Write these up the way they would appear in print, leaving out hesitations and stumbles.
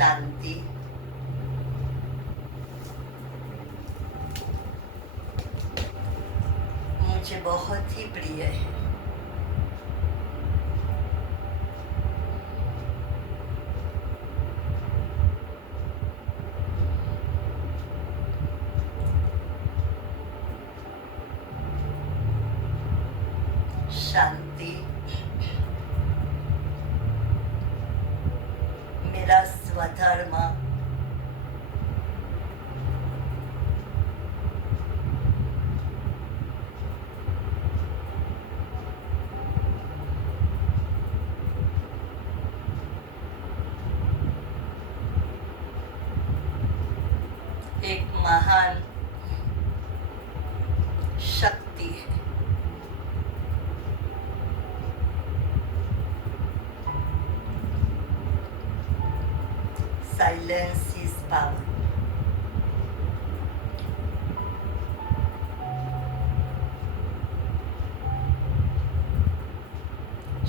शांति मुझे बहुत ही प्रिय है। शांति मेरा स्वधर्म एक महान शक्ति है। Silence is power.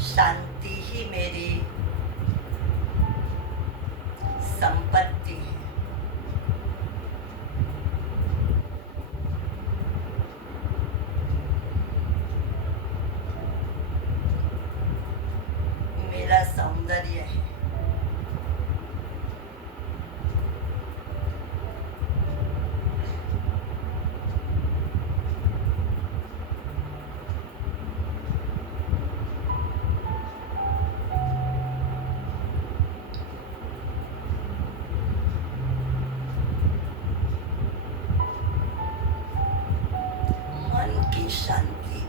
शांति ही मेरी संपत्ति है। मेरा सौंदर्य है। मन की शांति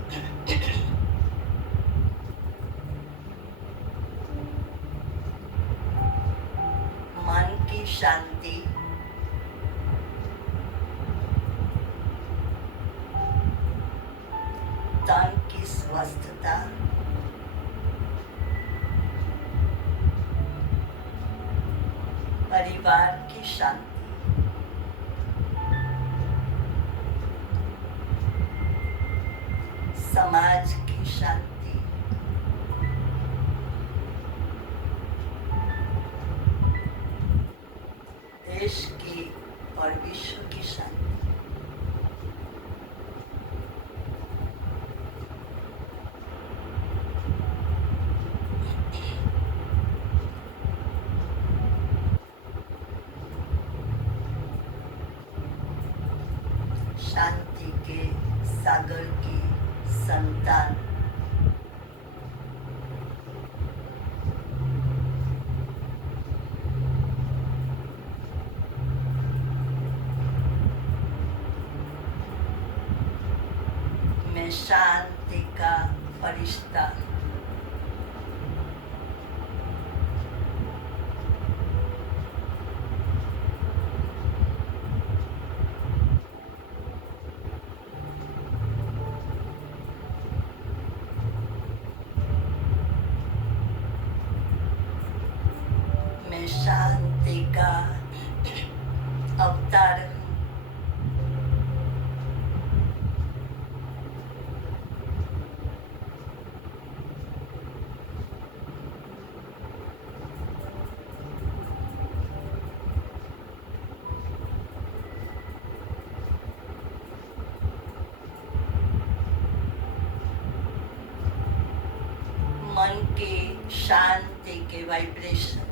मन की शांति तन की स्वस्थता परिवार की शांति समाज की शांति देश की और विश्व की शांति शांति के सागर की संतान मैं शांति का फरिश्ता मैं शांति का अवतार हूँ। मन के शांति के वाइब्रेशन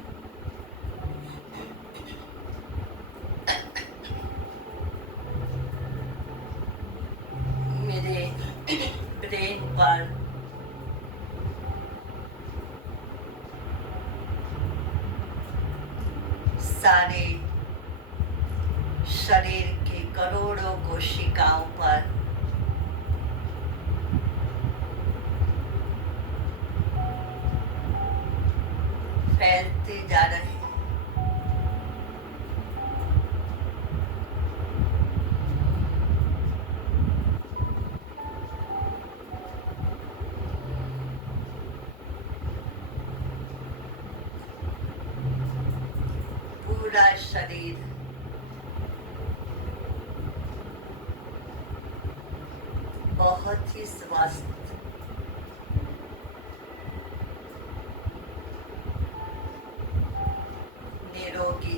मेरे ब्रेन पर सारे शरीर के करोड़ों कोशिकाओं पर फैलते जा रहे हैं। पूरा शरीर बहुत ही स्वस्थ निरोगी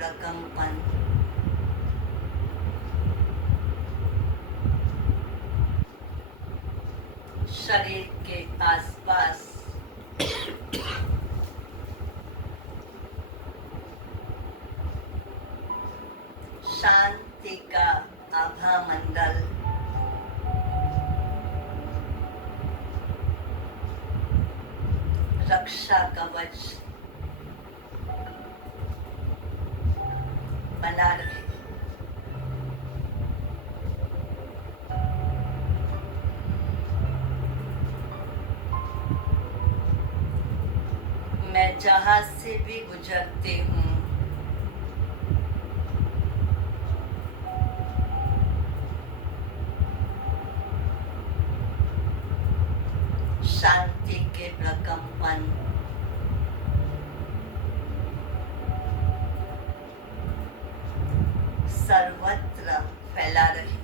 प्रकंपन, शरीर के आसपास शांति का आभा मंडल, रक्षा कवच बना रहे। मैं जहां से भी गुजरती हूँ, शांति के प्रकंपन सर्वत्र फैला रहे।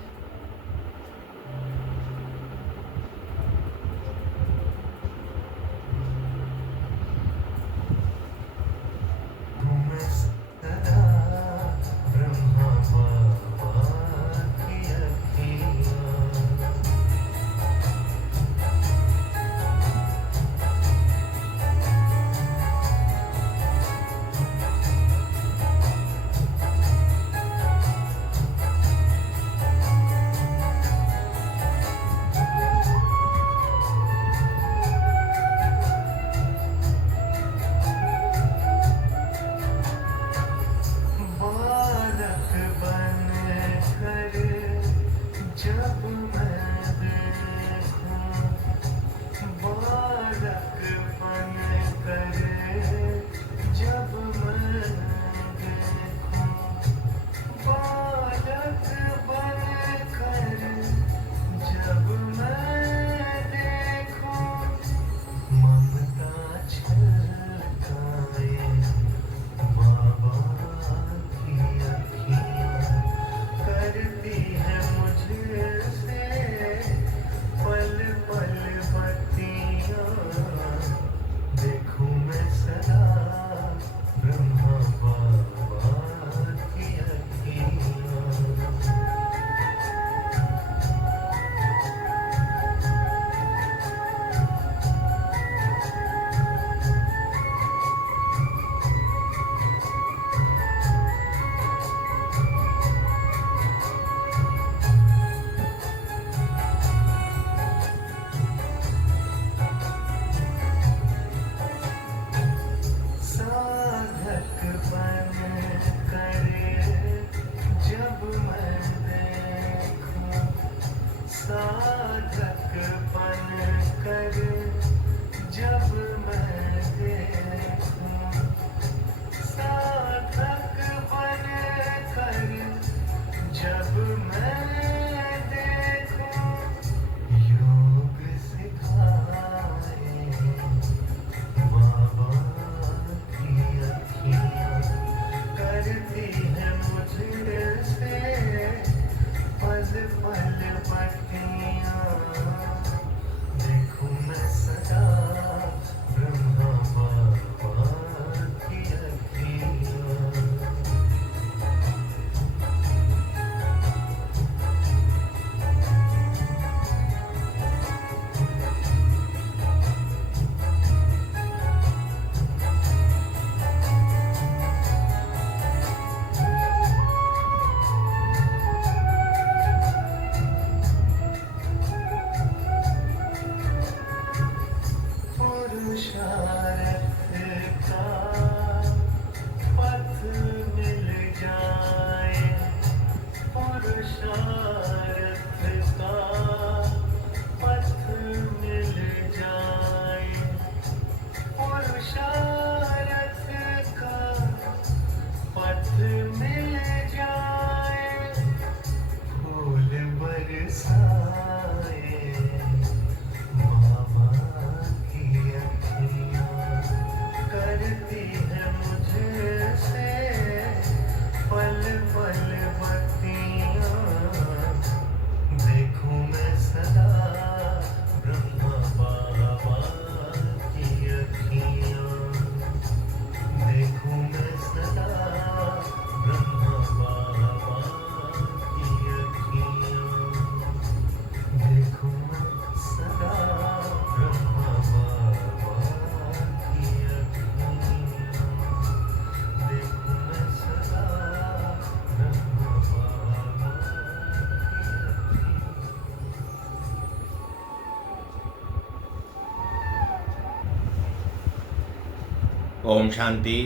ओम शांति,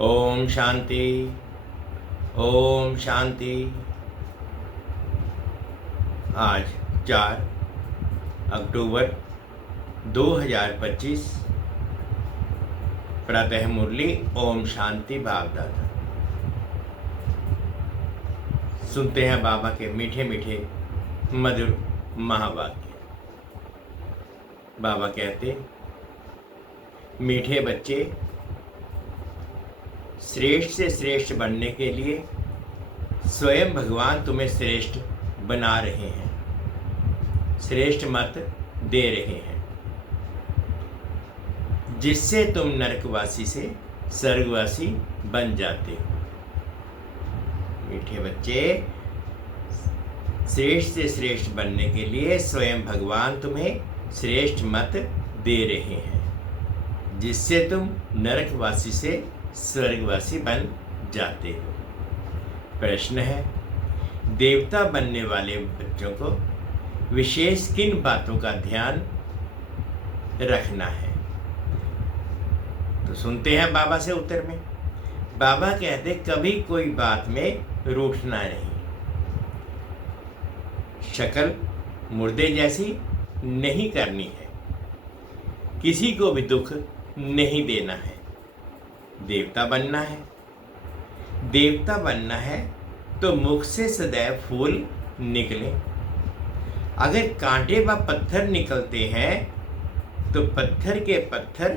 ओम शांति, ओम शांति। आज 4 अक्टूबर 2025 प्रातः मुरली ओम शांति बाप-दादा। सुनते हैं बाबा के मीठे मीठे मधुर महावाक्य। बाबा कहते, मीठे बच्चे, श्रेष्ठ से श्रेष्ठ बनने के लिए स्वयं भगवान तुम्हें श्रेष्ठ बना रहे हैं, श्रेष्ठ मत दे रहे हैं, जिससे तुम नरकवासी से स्वर्गवासी बन जाते हो। मीठे बच्चे, श्रेष्ठ से श्रेष्ठ बनने के लिए स्वयं भगवान तुम्हें श्रेष्ठ मत दे रहे हैं, जिससे तुम नरकवासी से स्वर्गवासी बन जाते हो। प्रश्न है, देवता बनने वाले बच्चों को विशेष किन बातों का ध्यान रखना है? तो सुनते हैं बाबा से उत्तर में। बाबा कहते, कभी कोई बात में रूठना नहीं, शक्ल मुर्दे जैसी नहीं करनी है, किसी को भी दुख नहीं देना है। देवता बनना है, देवता बनना है तो मुख से सदैव फूल निकले। अगर कांटे व पत्थर निकलते हैं तो पत्थर के पत्थर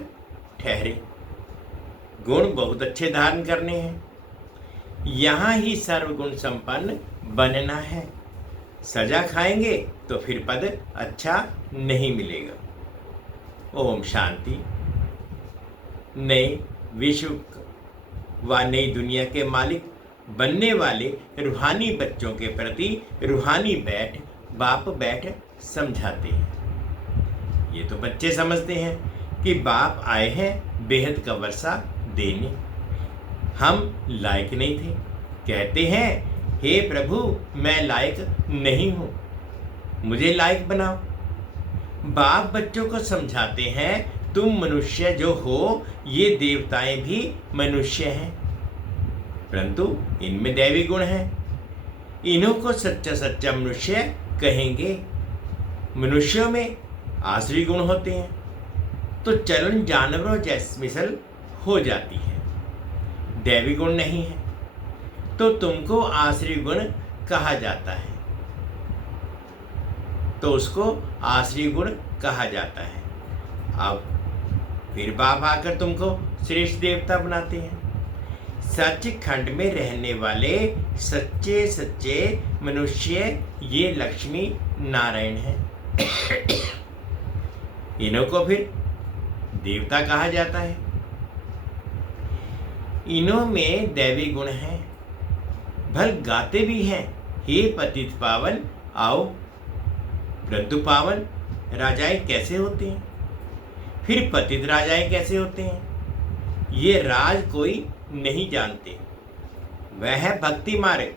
ठहरे। गुण बहुत अच्छे धारण करने हैं, यहाँ ही सर्वगुण संपन्न बनना है। सजा खाएंगे तो फिर पद अच्छा नहीं मिलेगा। ओम शांति। नए विश्व व नई दुनिया के मालिक बनने वाले रूहानी बच्चों के प्रति रूहानी बाप बैठ समझाते हैं। ये तो बच्चे समझते हैं कि बाप आए हैं बेहद का वर्षा देने, हम लायक नहीं थे। कहते हैं, हे प्रभु, मैं लायक नहीं हूँ, मुझे लायक बनाओ। बाप बच्चों को समझाते हैं, तुम मनुष्य जो हो, ये देवताएं भी मनुष्य हैं, परंतु इनमें दैवी गुण हैं। इन्हों को सच्चा सच्चा मनुष्य कहेंगे। मनुष्यों में आसुरी गुण होते हैं तो चलन जानवरों जैसे मिसल हो जाती है। दैवी गुण नहीं है तो तुमको आसुरी गुण कहा जाता है, तो उसको आसुरी गुण कहा जाता है। अब फिर बाप आकर तुमको श्रेष्ठ देवता बनाते हैं। सचखंड में रहने वाले सच्चे सच्चे मनुष्य ये लक्ष्मी नारायण हैं। इन्हों को फिर देवता कहा जाता है। इन्हों में दैवी गुण हैं, भल गाते भी हैं, हे पतित पावन आओ। परंतु पावन राजाएं कैसे होते हैं, फिर पतित राजाएं कैसे होते हैं, ये राज कोई नहीं जानते। वह है भक्ति मार्ग,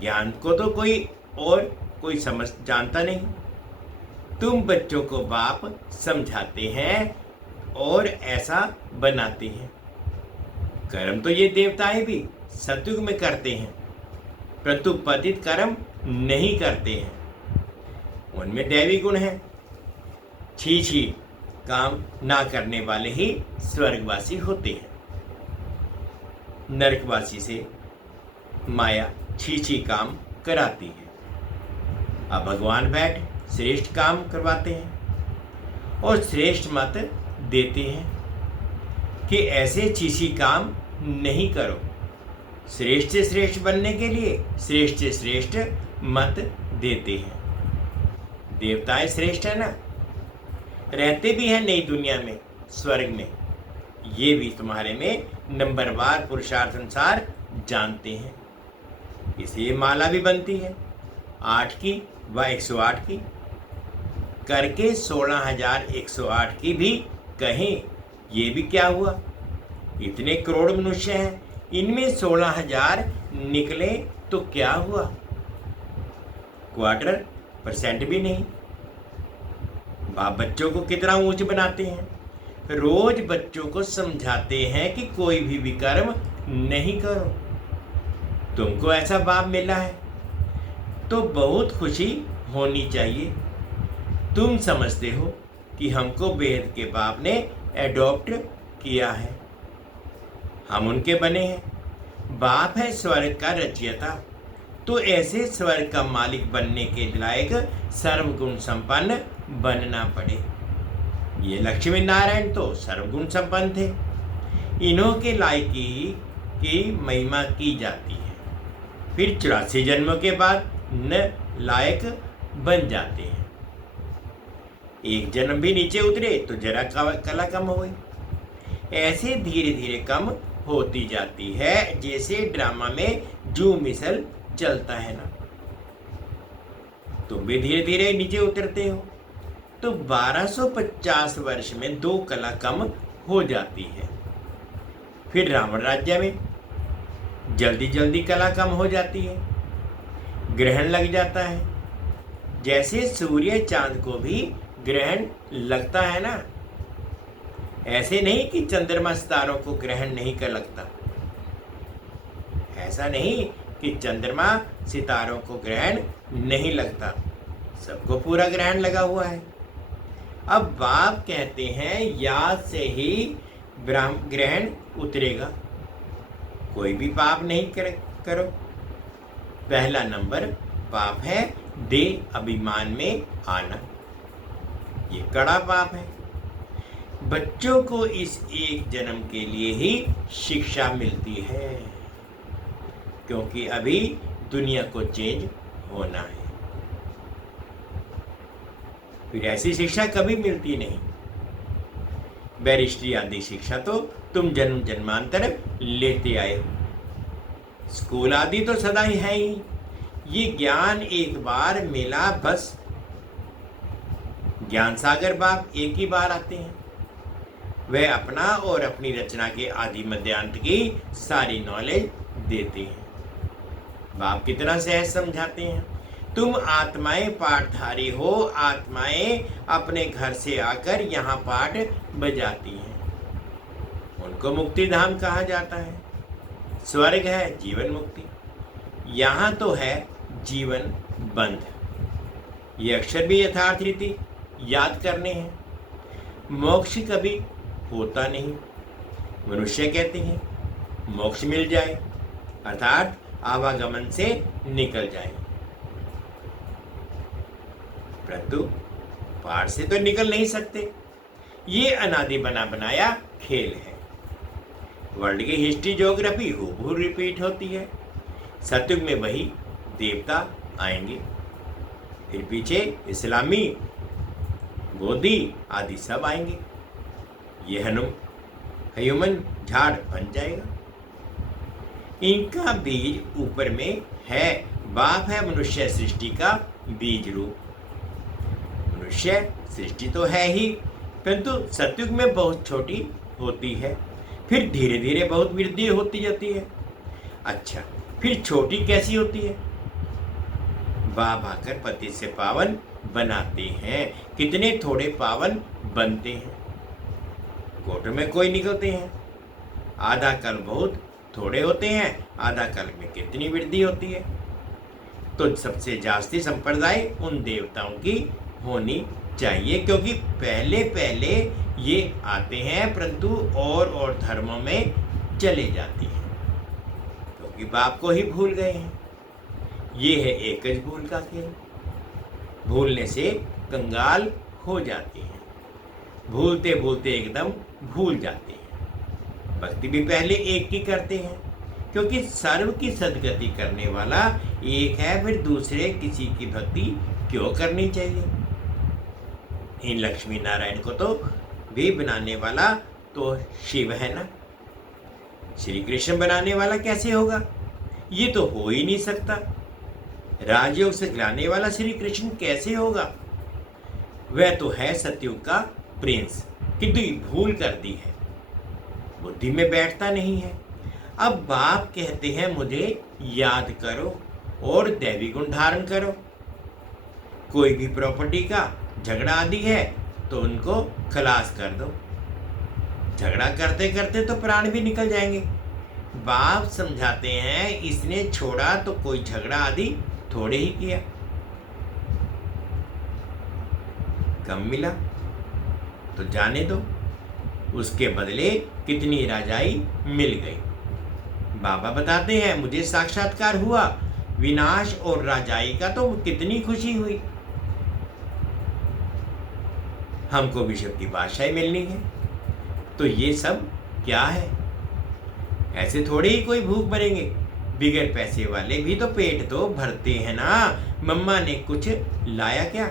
ज्ञान को तो कोई समझ जानता नहीं। तुम बच्चों को बाप समझाते हैं और ऐसा बनाते हैं। कर्म तो ये देवताएं भी सतयुग में करते हैं, परंतु पतित कर्म नहीं करते हैं, उनमें दैवी गुण है। छी छी काम ना करने वाले ही स्वर्गवासी होते हैं। नरकवासी से माया छी छी काम कराती है। अब भगवान बैठ श्रेष्ठ काम करवाते हैं और श्रेष्ठ मत देते हैं कि ऐसे छी छी काम नहीं करो। श्रेष्ठ से श्रेष्ठ बनने के लिए श्रेष्ठ से श्रेष्ठ मत देते हैं। देवताएं श्रेष्ठ है ना, रहते भी हैं नई दुनिया में, स्वर्ग में, ये भी तुम्हारे में नंबरवार पुरुषार्थ अनुसार जानते हैं। इसलिए माला भी बनती है 8 की व 108 की, करके 16,108 की भी कहें। ये भी क्या हुआ, इतने करोड़ मनुष्य हैं, इनमें 16,000 निकले तो क्या हुआ, 1/4% भी नहीं। बाप बच्चों को कितना ऊंच बनाते हैं। रोज बच्चों को समझाते हैं कि कोई भी विकर्म नहीं करो। तुमको ऐसा बाप मिला है तो बहुत खुशी होनी चाहिए। तुम समझते हो कि हमको वेद के बाप ने एडॉप्ट किया है, हम उनके बने हैं। बाप है स्वर्ग का रचयिता, तो ऐसे स्वर्ग का मालिक बनने के लायक सर्वगुण संपन्न बनना पड़े। ये लक्ष्मी नारायण तो सर्वगुण संपन्न थे, इन्हों के लायकी की महिमा की जाती है। फिर 84 जन्मों के बाद न लायक बन जाते हैं। एक जन्म भी नीचे उतरे तो जरा कला कम हो गई। ऐसे धीरे धीरे कम होती जाती है, जैसे ड्रामा में जू मिसल चलता है ना। तुम भी धीरे धीरे नीचे उतरते हो, तो 1250 वर्ष में 2 कला कम हो जाती है। फिर रावण राज्य में जल्दी जल्दी कला कम हो जाती है, ग्रहण लग जाता है। जैसे सूर्य चांद को भी ग्रहण लगता है ना, ऐसे नहीं कि चंद्रमा सितारों को ग्रहण नहीं कर लगता। ऐसा नहीं कि चंद्रमा सितारों को ग्रहण नहीं लगता, सबको पूरा ग्रहण लगा हुआ है। अब बाप कहते हैं याद से ही ग्रहण उतरेगा, कोई भी पाप नहीं करो। पहला नंबर पाप है देह अभिमान में आना, ये कड़ा पाप है। बच्चों को इस एक जन्म के लिए ही शिक्षा मिलती है, क्योंकि अभी दुनिया को चेंज होना है। फिर ऐसी शिक्षा कभी मिलती नहीं। बैरिस्ट्री आदि शिक्षा तो तुम जन्म जन्मांतर लेते आए हो। स्कूल आदि तो सदा ही है ही। ये ज्ञान एक बार मिला बस। ज्ञान सागर बाप एक ही बार आते हैं, वह अपना और अपनी रचना के आदि मध्यांत की सारी नॉलेज देते हैं। बाप कितना सहज समझाते हैं। तुम आत्माएं पाठधारी हो, आत्माएं अपने घर से आकर यहाँ पाठ बजाती हैं, उनको मुक्ति धाम कहा जाता है। स्वर्ग है जीवन मुक्ति, यहाँ तो है जीवन बंध। ये अक्षर भी यथार्थ रीति याद करने हैं। मोक्ष कभी होता नहीं। मनुष्य कहते हैं मोक्ष मिल जाए, अर्थात आवागमन से निकल जाए, परंतु पार से तो निकल नहीं सकते। ये अनादि बना बनाया खेल है। वर्ल्ड की हिस्ट्री ज्योग्राफी हूबहू रिपीट होती है। सतयुग में वही देवता आएंगे, फिर पीछे इस्लामी गोदी आदि सब आएंगे। ये ह्यूमन झाड़ बन जाएगा। इनका बीज ऊपर में है। बाप है मनुष्य सृष्टि का बीज रूप। मनुष्य सृष्टि तो है ही, परंतु सतयुग में बहुत छोटी होती है, फिर धीरे धीरे बहुत वृद्धि होती जाती है। अच्छा, फिर छोटी कैसी होती है? बाप आकर पति से पावन बनाते हैं। कितने थोड़े पावन बनते हैं। कोटों में कोई निकलते हैं, आधा कल बहुत थोड़े होते हैं, आधा कल में कितनी वृद्धि होती है। तो सबसे जास्ती संप्रदाय उन देवताओं की होनी चाहिए, क्योंकि पहले पहले ये आते हैं, परंतु और धर्मों में चले जाती हैं, क्योंकि बाप को ही भूल गए हैं। ये है एकज भूल का खेल। भूलने से कंगाल हो जाती हैं, भूलते भूलते एकदम भूल जाते हैं। भक्ति भी पहले एक की करते हैं, क्योंकि सर्व की सदगति करने वाला एक है, फिर दूसरे किसी की भक्ति क्यों करनी चाहिए। इन लक्ष्मी नारायण को तो भी बनाने वाला तो शिव है ना। श्री कृष्ण बनाने वाला कैसे होगा? ये तो हो ही नहीं सकता। राजयोग से गिराने वाला श्री कृष्ण कैसे होगा? वह तो है सतयुग का प्रिंस, किंतु भूल कर दी है, बुद्धि में बैठता नहीं है। अब बाप कहते हैं मुझे याद करो और दैवी गुण धारण करो। कोई भी प्रॉपर्टी का झगड़ा आदि है तो उनको खलास कर दो। झगड़ा करते करते तो प्राण भी निकल जाएंगे। बाप समझाते हैं इसने छोड़ा तो कोई झगड़ा आदि थोड़े ही किया, कम मिला तो जाने दो, उसके बदले कितनी राजाई मिल गई। बाबा बताते हैं मुझे साक्षात्कार हुआ, विनाश और राजाई का तो कितनी खुशी हुई। हमको विश्व की बादशाही मिलनी है, तो ये सब क्या है? ऐसे थोड़े ही कोई भूख मरेंगे, बिगैर पैसे वाले भी तो पेट तो भरते हैं ना। मम्मा ने कुछ लाया क्या?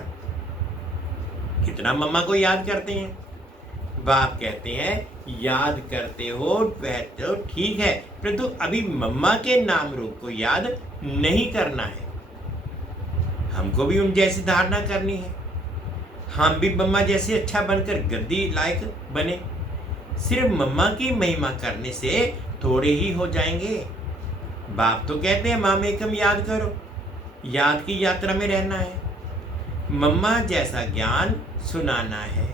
कितना मम्मा को याद करते हैं। बाप कहते हैं याद करते हो वह तो ठीक है, परंतु अभी मम्मा के नाम रूप को याद नहीं करना है। हमको भी उन जैसी धारणा करनी है, हम भी मम्मा जैसे अच्छा बनकर गद्दी लायक बने। सिर्फ मम्मा की महिमा करने से थोड़े ही हो जाएंगे। बाप तो कहते हैं मामेकम याद करो, याद की यात्रा में रहना है। मम्मा जैसा ज्ञान सुनाना है।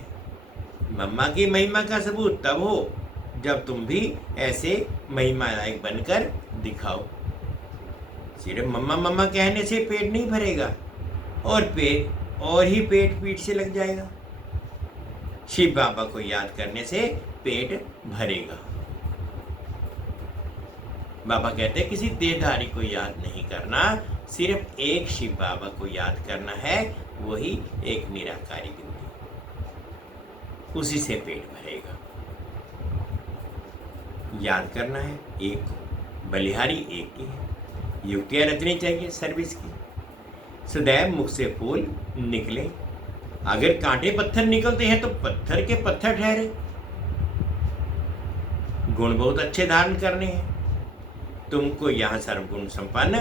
मम्मा की महिमा का सबूत तब हो जब तुम भी ऐसे महिमा लायक बनकर दिखाओ। सिर्फ मम्मा मम्मा कहने से पेट नहीं भरेगा, और ही पेट पीठ से लग जाएगा। शिव बाबा को याद करने से पेट भरेगा। बाबा कहते हैं किसी देहधारी को याद नहीं करना, सिर्फ एक शिव बाबा को याद करना है, वही एक निराकारी बिंदु, उसी से पेट भरेगा। याद करना है एक को, बलिहारी एक ही है। युक्तियां रचनी चाहिए सर्विस की। सदैव मुख से फूल निकले। अगर कांटे पत्थर निकलते हैं तो पत्थर के पत्थर ठहरे। गुण बहुत अच्छे धारण करने हैं। तुमको यहाँ सर्वगुण संपन्न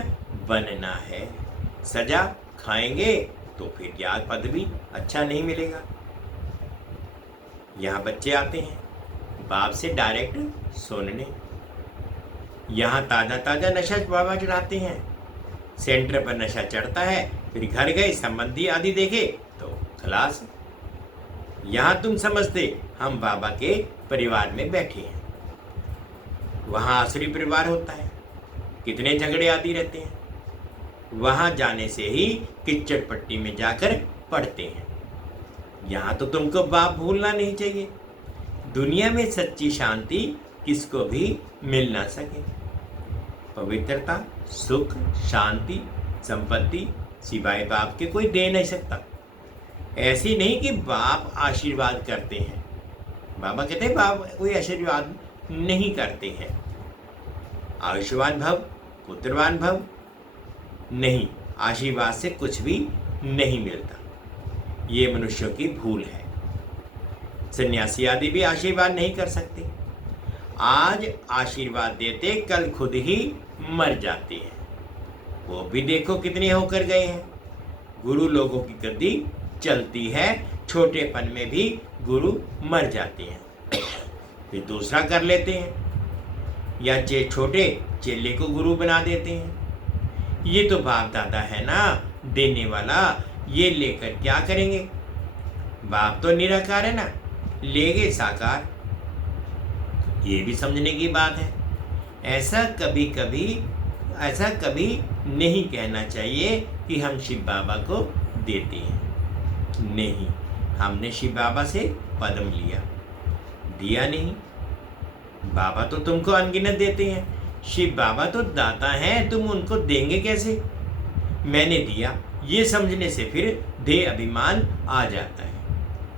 बनना है। सजा खाएंगे तो फिर याद पद भी अच्छा नहीं मिलेगा। यहाँ बच्चे आते हैं बाप से डायरेक्ट सुनने। यहाँ ताजा ताजा नशा बाबा चढ़ाते हैं। सेंटर पर नशा चढ़ता है, फिर घर गए संबंधी आदि देखे तो खलास। यहाँ तुम समझते हम बाबा के परिवार में बैठे हैं, वहाँ आसुरी परिवार होता है, कितने झगड़े आदि रहते हैं। वहाँ जाने से ही किच्चड़ पट्टी में जाकर पड़ते हैं। यहाँ तो तुमको बाप भूलना नहीं चाहिए। दुनिया में सच्ची शांति किसको भी मिल ना सके। पवित्रता, सुख, शांति, संपत्ति सिवाय बाप के कोई दे नहीं सकता। ऐसी नहीं कि बाप आशीर्वाद करते हैं। बाबा कहते हैं बाप कोई आशीर्वाद नहीं करते हैं। आयुष्मान भव, पुत्रवान भव, नहीं, आशीर्वाद से कुछ भी नहीं मिलता। ये मनुष्यों की भूल है। सन्यासी आदि भी आशीर्वाद नहीं कर सकते। आज आशीर्वाद देते कल खुद ही मर जाते हैं। वो भी देखो कितने होकर गए हैं। गुरु लोगों की गद्दी चलती है, छोटेपन में भी गुरु मर जाते हैं, फिर दूसरा कर लेते हैं, या छोटे चेले को गुरु बना देते हैं। ये तो बाप दादा है ना देने वाला, ये लेकर क्या करेंगे। बाप तो निराकार है ना, लेगे साकार। ये भी समझने की बात है। ऐसा कभी नहीं कहना चाहिए कि हम शिव बाबा को देते हैं। नहीं, हमने शिव बाबा से पद्म लिया, दिया नहीं। बाबा तो तुमको अनगिनत देते हैं। शिव बाबा तो दाता हैं, तुम उनको देंगे कैसे। मैंने दिया ये समझने से फिर देह अभिमान आ जाता है।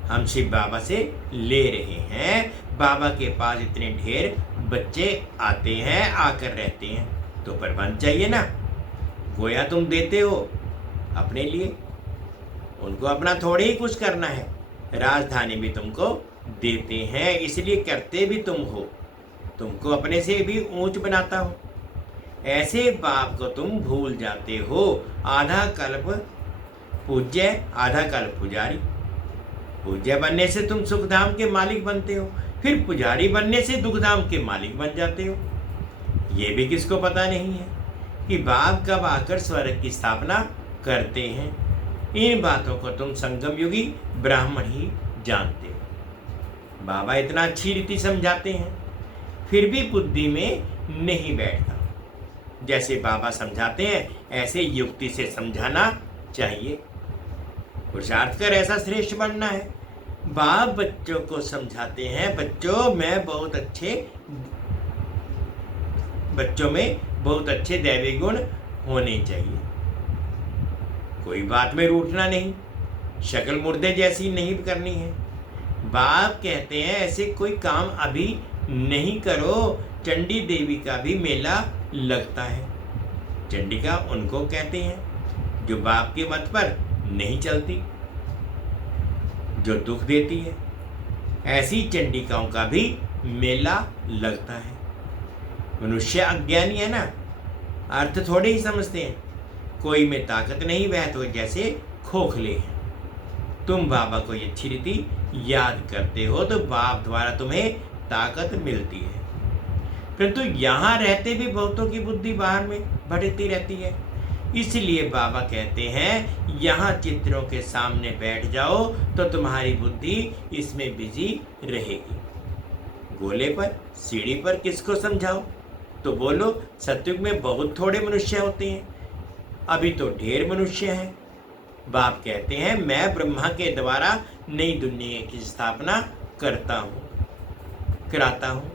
हम शिव बाबा से ले रहे हैं। बाबा के पास इतने ढेर बच्चे आते हैं, आकर रहते हैं, तो प्रबंध चाहिए ना। गोया तुम देते हो अपने लिए, उनको अपना थोड़े ही कुछ करना है। राजधानी भी तुमको देते हैं, इसलिए करते भी तुम हो। तुमको अपने से भी ऊंच बनाता हो। ऐसे बाप को तुम भूल जाते हो। आधा कल्प पूज्य, आधा कल्प पुजारी। पूज्य बनने से तुम सुखधाम के मालिक बनते हो, फिर पुजारी बनने से दुखधाम के मालिक बन जाते हो। ये भी किसको पता नहीं है कि बाप कब आकर स्वर्ग की स्थापना करते हैं। इन बातों को तुम संगम युगी ब्राह्मण ही जानते हो। बाबा इतना अच्छी रीति समझाते हैं, फिर भी बुद्धि में नहीं बैठता। जैसे बाबा समझाते हैं ऐसे युक्ति से समझाना चाहिए। पुरुषार्थ कर ऐसा श्रेष्ठ बनना है। बाप बच्चों को समझाते हैं, बच्चों में बहुत अच्छे दैवी गुण होने चाहिए। कोई बात में रूठना नहीं, शक्ल मुर्दे जैसी नहीं करनी है। बाप कहते हैं ऐसे कोई काम अभी नहीं करो। चंडी देवी का भी मेला लगता है। चंडिका उनको कहते हैं जो बाप के मत पर नहीं चलती, जो दुख देती है। ऐसी चंडिकाओं का भी मेला लगता है। मनुष्य अज्ञानी है ना, अर्थ थोड़े ही समझते हैं। कोई में ताकत नहीं, वह तो जैसे खोखले हैं। तुम बाबा को ये अच्छी रीति याद करते हो तो बाप द्वारा तुम्हें ताकत मिलती है। परंतु यहाँ रहते भी बहुतों की बुद्धि बाहर में भटकती रहती है। इसलिए बाबा कहते हैं यहाँ चित्रों के सामने बैठ जाओ तो तुम्हारी बुद्धि इसमें बिजी रहेगी। गोले पर सीढ़ी पर किसको समझाओ तो बोलो सतयुग में बहुत थोड़े मनुष्य होते हैं, अभी तो ढेर मनुष्य हैं। बाप कहते हैं मैं ब्रह्मा के द्वारा नई दुनिया की स्थापना कराता हूँ,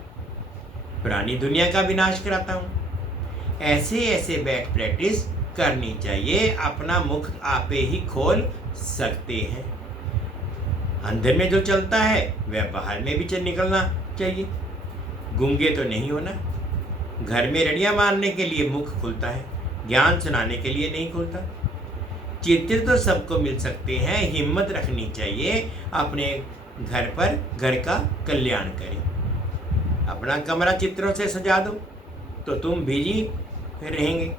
पुरानी दुनिया का विनाश कराता हूँ। ऐसे बैठ प्रैक्टिस करनी चाहिए। अपना मुख आपे ही खोल सकते हैं। अंदर में जो चलता है वह बाहर में भी निकलना चाहिए। गूंगे तो नहीं होना। घर में रड़ियां मारने के लिए मुख खुलता है, ज्ञान सुनाने के लिए नहीं खुलता। चित्र तो सबको मिल सकते हैं, हिम्मत रखनी चाहिए। अपने घर पर घर का कल्याण करें। अपना कमरा चित्रों से सजा दो तो तुम बिजी रहेंगे।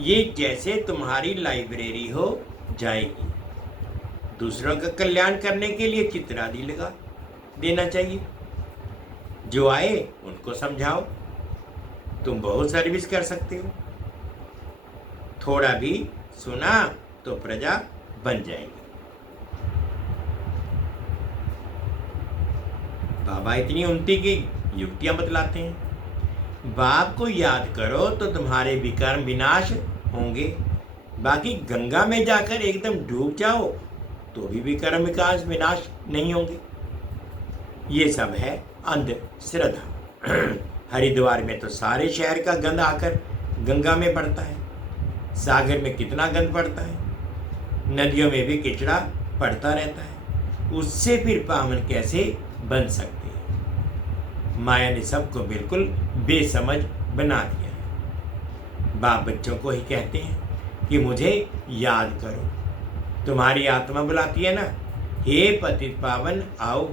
ये जैसे तुम्हारी लाइब्रेरी हो जाएगी। दूसरों का कल्याण करने के लिए चित्र आदि लगा देना चाहिए। जो आए उनको समझाओ। तुम बहुत सर्विस कर सकते हो। थोड़ा भी सुना तो प्रजा बन जाएगी। बाबा इतनी उन्नति की युक्तियां बतलाते हैं। बाप को याद करो तो तुम्हारे विकर्म विनाश होंगे। बाकी गंगा में जाकर एकदम डूब जाओ तो भी विकर्म विनाश नहीं होंगे। ये सब है अंधश्रद्धा। हरिद्वार में तो सारे शहर का गंद आकर गंगा में पड़ता है। सागर में कितना गंद पड़ता है। नदियों में भी किचड़ा पड़ता रहता है। उससे फिर पावन कैसे बन सकते हैं। माया ने सबको बिल्कुल बेसमझ बना दिया है। बाप बच्चों को ही कहते हैं कि मुझे याद करो। तुम्हारी आत्मा बुलाती है ना, हे पतित पावन आओ।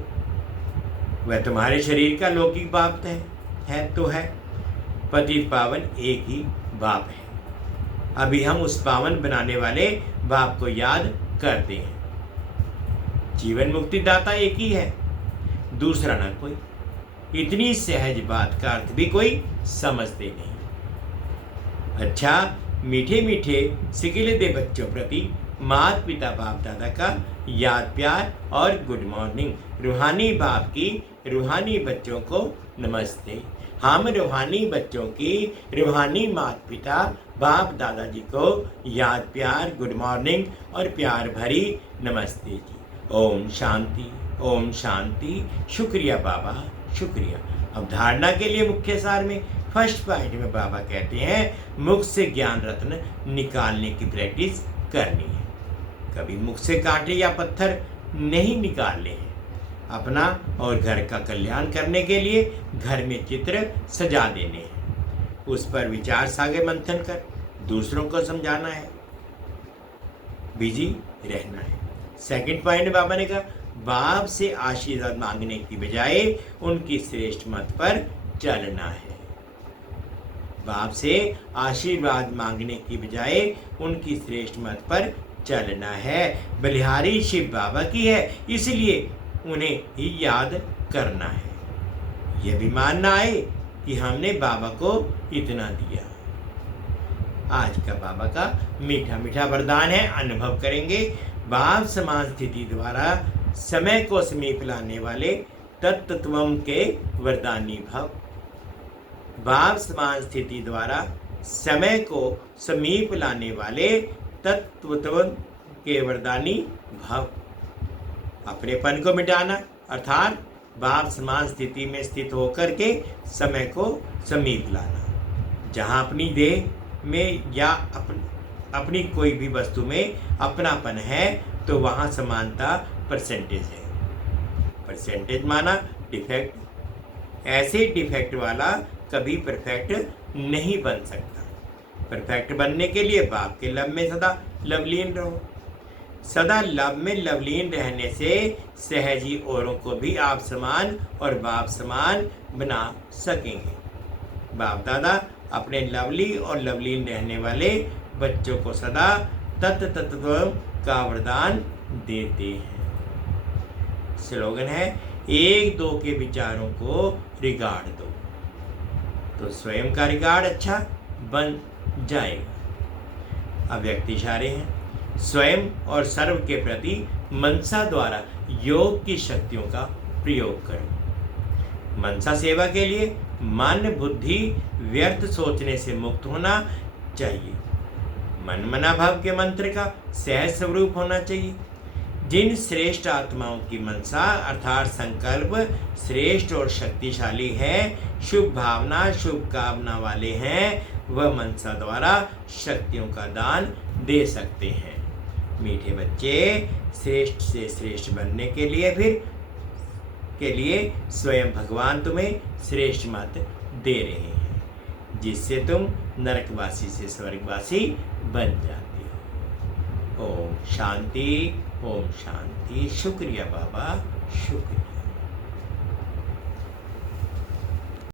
वह तुम्हारे शरीर का लौकिक बाप है तो है। पतित पावन एक ही बाप है। अभी हम उस पावन बनाने वाले बाप को याद करते हैं। जीवन मुक्ति दाता एक ही है, दूसरा ना कोई। इतनी सहज बात का अर्थ भी कोई समझते नहीं। अच्छा, मीठे मीठे सिकिले दे बच्चों प्रति माता पिता बाप दादा का याद प्यार और गुड मॉर्निंग। रूहानी बाप की रूहानी बच्चों को नमस्ते। हम रूहानी बच्चों की रूहानी माता पिता बाप दादाजी को याद प्यार गुड मॉर्निंग और प्यार भरी नमस्ते जी। ओम शांति, ओम शांति। शुक्रिया बाबा, शुक्रिया। अब धारणा के लिए मुख्य सार में फर्स्ट पॉइंट में बाबा कहते हैं मुख से ज्ञान रत्न निकालने की प्रैक्टिस करनी है। कभी मुख से कांटे या पत्थर नहीं निकालने हैं। अपना और घर का कल्याण करने के लिए घर में चित्र सजा देने हैं। उस पर विचार सागर मंथन कर दूसरों को समझाना है, बिजी रहना है। सेकंड पॉइंट बाबा ने कहा बाप से आशीर्वाद मांगने की बजाय उनकी श्रेष्ठ मत पर चलना है। बाप से आशीर्वाद मांगने की बजाय उनकी श्रेष्ठ मत पर चलना है। बलिहारी शिव बाबा की है, इसलिए उन्हें ही याद करना है। यह भी मानना आए कि हमने बाबा को इतना दिया। आज का बाबा का मीठा मीठा वरदान है, अनुभव करेंगे। बाप समान स्थिति द्वारा समय को समीप लाने वाले तत्त्वम के वरदानी भव। भाव समान स्थिति द्वारा समय को समीप लाने वाले तत्त्व के वरदानी भव। अपनेपन को मिटाना अर्थात भाव समान स्थिति में स्थित होकर के समय को समीप लाना। जहाँ अपनी देह में या अपनी कोई भी वस्तु में अपनापन है तो वहाँ समानता परसेंटेज है। परसेंटेज माना डिफेक्ट। ऐसे डिफेक्ट वाला कभी परफेक्ट नहीं बन सकता। परफेक्ट बनने के लिए बाप के लब में सदा लवलीन रहो। सदा लब में लवलीन रहने से सहज ही औरों को भी आप समान और बाप समान बना सकेंगे। बाप दादा अपने लवली और लवलीन रहने वाले बच्चों को सदा तत्व का वरदान देते हैं। स्लोगन है, एक दो के विचारों को रिगार्ड दो तो स्वयं का रिगार्ड अच्छा बन जाएगा। अव्यक्त इशारे हैं। स्वयं और सर्व के प्रति मनसा द्वारा योग की शक्तियों का प्रयोग करो। मनसा सेवा के लिए मन बुद्धि व्यर्थ सोचने से मुक्त होना चाहिए। मन मना भाव के मंत्र का सहज स्वरूप होना चाहिए। जिन श्रेष्ठ आत्माओं की मनसा अर्थात संकल्प श्रेष्ठ और शक्तिशाली है, शुभ भावना शुभ कामना वाले हैं, वह मनसा द्वारा शक्तियों का दान दे सकते हैं। मीठे बच्चे, श्रेष्ठ से श्रेष्ठ बनने के लिए स्वयं भगवान तुम्हें श्रेष्ठ मत दे रहे हैं, जिससे तुम नरकवासी से स्वर्गवासी बन जाते हो। ओम शांति, ओम शांति। शुक्रिया बाबा, शुक्रिया।